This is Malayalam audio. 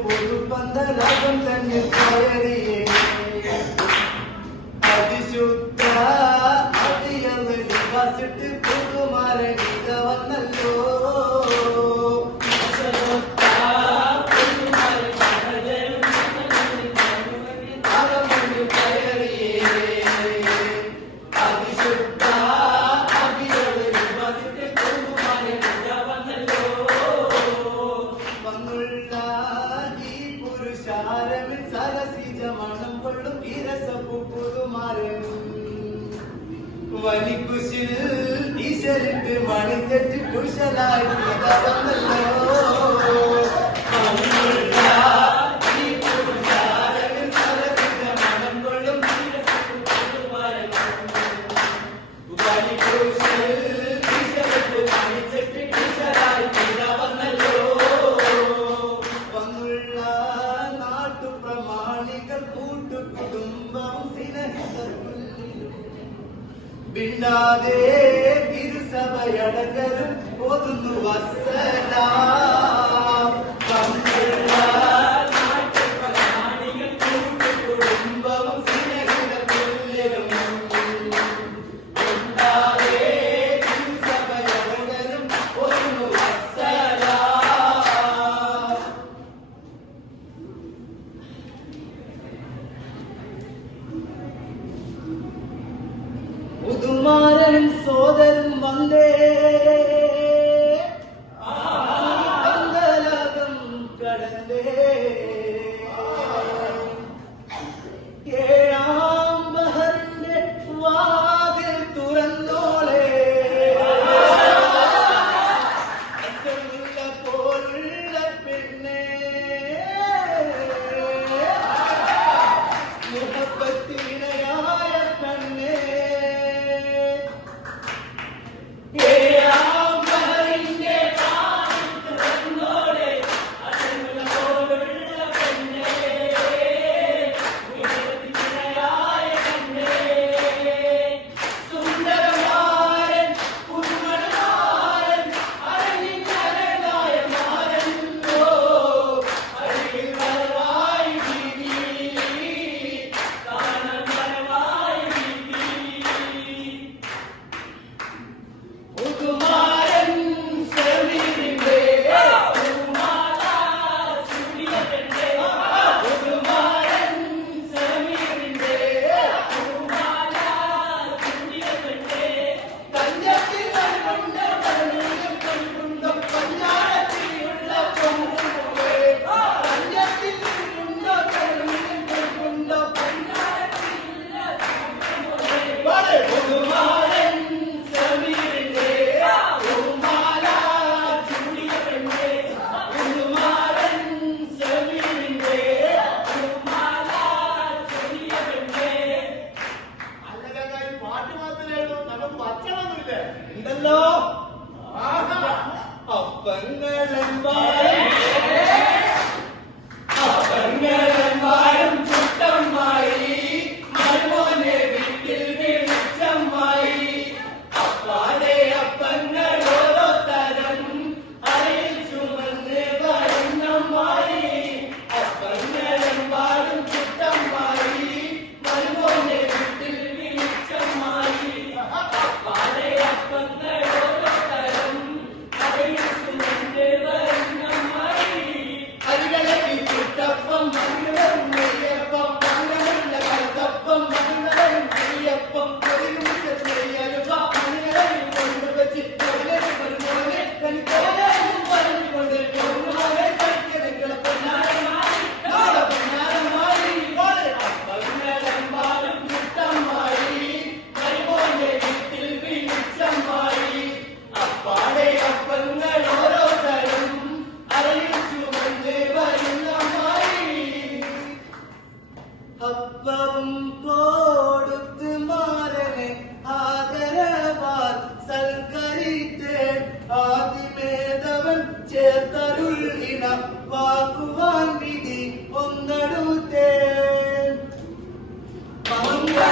പുതുപ്പന്തലകം തന്നെ കയറിയേ അതിശുദ്ധ അതിയെന്ന് വിശ്വാസിട്ട് പുതുമാരണിത വന്നല്ലോ വലിക്കുശിൽ ഈശ്വരന്റെ മണിത്തെറ്റ് കുശലായി വന്നല്ലോ വന്നുള്ള നാട്ടുപ്രമാണികൾ കൂട്ടുകുടുംബം ബിണ്ടാതെ തിരുസഭയടക്കലും ഒതുന്നു വസ്സലാം കുടുംബവും സ്നേഹിത തുല്യരും ബിണ്ടാതെ തിരുസഭയടക്കലും ഒതുന്നു വസ്സലാം പുതുമാരനും സോദരും വന്നേ പന്തലകം കടന്നേ ഏഴാം ബഹറിന്റെ വാതിൽ തുറന്നോളെ പോലുള്ള പെണ്ണേ മുഹബത്തിനയായ കണ്ണേ ഉണ്ടല്ലോ അപ്പങ്ങളെമ്പാടും ചുട്ടമ്മായി മരുമോനെ വീട്ടിൽ വിളിച്ചമ്മായി അപ്പാടെ അപ്പങ്ങൾ ഓരോ തരം അരയിൽ ചുമന്ന് വരുന്നമ്മായി അപ്പങ്ങളെമ്പാടും ചുട്ടമ്മായി മരുമോനെ വീട്ടിൽ വിളിച്ചമ്മായി അപ്പാടെ അപ്പങ്ങൾ ഓരോ തരം അരയിൽ ചുമന്ന് വരുന്നമ്മായി അരികളെ ചുട്ടപ്പം മണ്ണും നെയ്യപ്പം മണ്ണുള്ള കറുത്തപ്പം മണ്ണും നെയ്യപ്പം പൊതിരുമിച്ച നെയ്യലുവ മണ്ണുകളിൽ കൊണ്ടുവച്ച് വരുമോനെ തനിക്കോലും പറഞ്ഞുകൊണ്ട് പൊന്നുമോനെ കഴിക്കണക്കള പൊന്നാരമായി നാളെ പൊന്നാരമായി അപ്പങ്ങളെമ്പാടും ചുട്ടമ്മായി മരുമോനെ വീട്ടിൽ വിളിച്ചമ്മായി അപ്പാടെ അപ്പങ്ങൾ ഓരോ തരം അരയിൽ ചുമന്ന് വരുന്നമ്മായി അപ്പവും കൊടുത്ത് മാരനെ ആദരവാൽ സൽക്കരിത്തേ ആദിമേധവൻ ചേർത്തരുൾ ഇണ വാക്കുവാൻ വിധി ഒന്നെടുത്തേ മംഗള